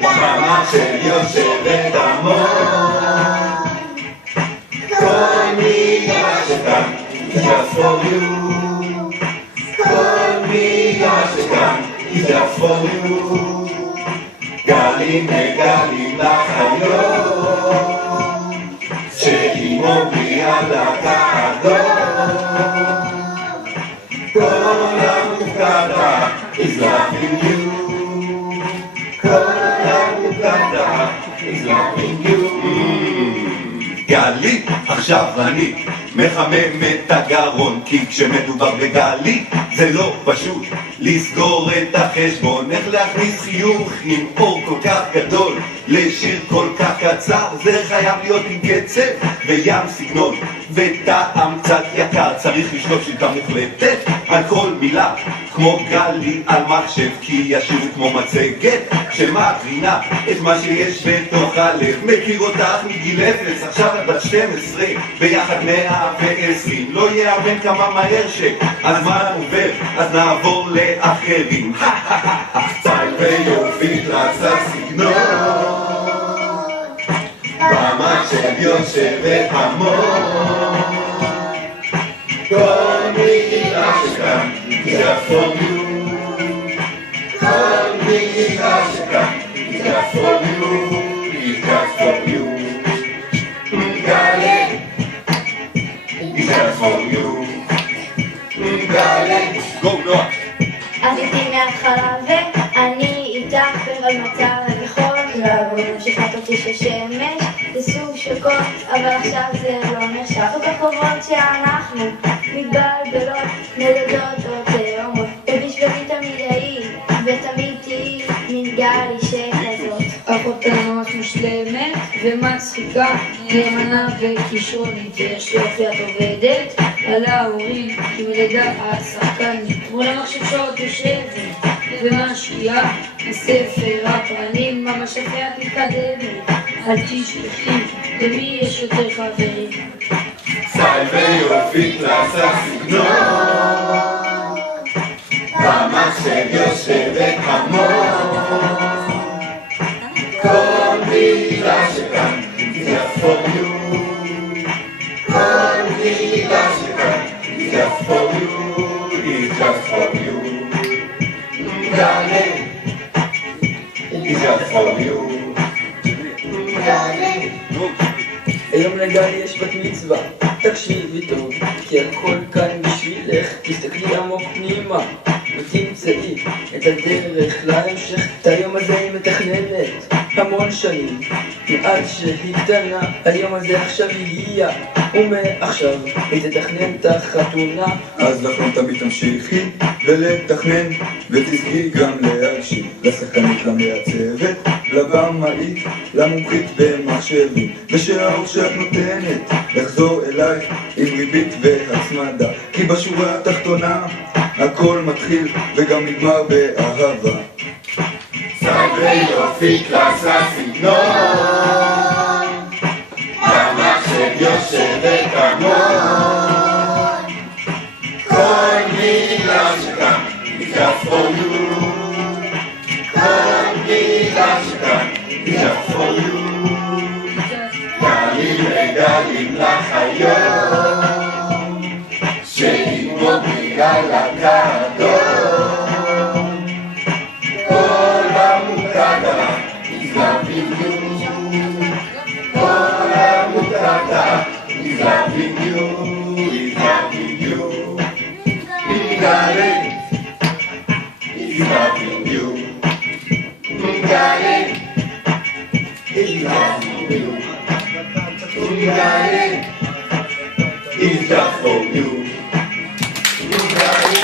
ברמה של יושבת המון כל מילה שכאן is just for you כל מילה שכאן is just for you גלים וגלים לחיות שאימו בלי הלקה אדום כל המוקדה is loving you כל המוקדה is loving you גלי, עכשיו אני מחמם את הגרון כי כשמדובר בגלי זה לא פשוט לסגור את החשבון איך להכניס חיוך עם אור כל כך גדול לשיר כל כך קצר זה חייב להיות עם קצב וים סגנון וטעם קצת יקר צריך לשלוט שיטה מוחלטת על כל מילה כמו גלי על מחשב כי השיר הוא כמו מצגת שמקרינה את מה שיש בתוך הלב מכיר אותך מגיל 0 עכשיו את בת 12 ביחד 120 לא יאמן כמה מהר שהזמן עובר אז נעבור לאחרים סטייל ויופי קלאסה סגנון במה של יושבת המון כל מילה שכאן just for you כל מילה שכאן just for you it's just for you גלי it's just for you גלי go נועה את איתי מההתחלה ואני איתך בכל מצב ובכל לעבוד ממשיכת אותי ששמש זה סוג של קוץ אבל עכשיו זה לא נחשב ובחובות שאנחנו מתבלבלות נדדות או תאומות ובשבילי תמיד היית ותמיד תהיי נתגעה לי שכזאת אחותה ממש מושלמת ומצחיקה נאמנה וכישרונית ויש לי אופי את עובדת על ההורים כי מלידה השחקנית מול המחשב שעות יושבת ומשקיעה הספר הפרנים ממש יפה את מתקדמת אל תשכחי למי יש יותר חברים סטייל ויופי קלאסה סגנון במה של יושבת המון כל מילה שכאן is just for you כל מילה שכאן is just for you it's just for you גלי it's just for you גלי היום לגלי יש בת מצווה, תקשיבי טוב, כי הכל כאן בשבילך, תסתכלי עמוק פנימה, ותמצאי את הדרך להמשך. את היום הזה היא מתכננת המון שנים, מאז שהיא קטנה, היום הזה עכשיו הגיע, ומעכשיו היא תתכנן את החתונה. אז לכן תמיד תמשיכי ולתכנן, ותזכי גם להקשיב לשחקנית, למעצבת, לבמאית, למומחית במחשבים, ושהאור שאת נותנת לחזור אלייך עם ריבית והצמדה, כי בשורה התחתונה הכל מתחיל וגם נגמר באהבה. סטייל ויופי קלאסה סגנון במחשב יושבת המון כל מילה שכאן is just for you כל מילה שכאן is just for you גלים וגלים לחיות שאימו בלי הלקה אדום כל המוקדה is loving you כל המוקדה is loving you is loving you גלי is loving you גלי is loving you גלי is just for you גלי